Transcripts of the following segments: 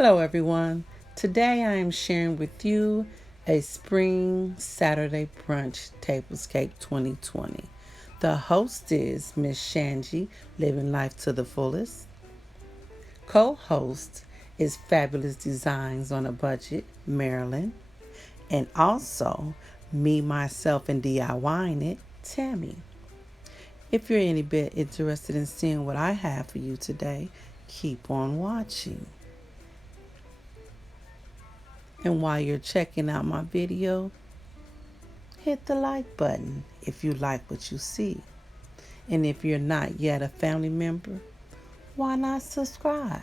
Hello everyone. Today I am sharing with you a spring Saturday Brunch Tablescape 2020. The host is Miss Shangie, living life to the fullest. Co-host is Fabulous Designs on a Budget, Marilyn. And also me, myself, and DIYing it, Tammy. If you're any bit interested in seeing what I have for you today, keep on watching. And while you're checking out my video, hit the like button if you like what you see. And if you're not yet a family member, why not subscribe?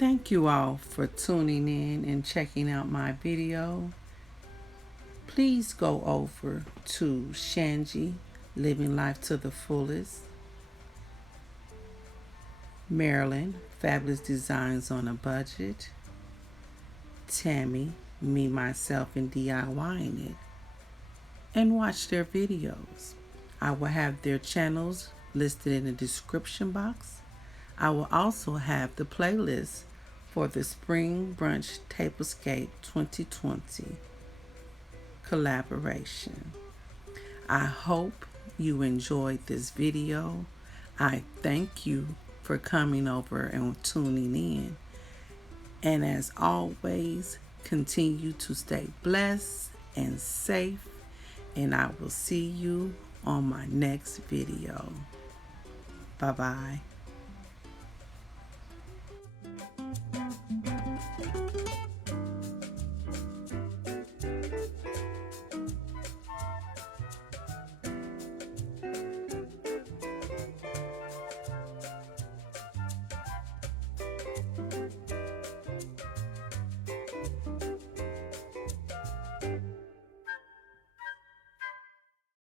Thank you all for tuning in and checking out my video. Please go over to Shangie, Living Life to the Fullest, Marilyn Fabulous Designs on a Budget, Tammy, Me, Myself, and DIYing It, and watch their videos. I will have their channels listed in the description box. I will also have the playlist for the Spring Brunch Tablescape 2020 collaboration. I hope you enjoyed this video. I thank you for coming over and tuning in. And as always, continue to stay blessed and safe. And I will see you on my next video. Bye-bye.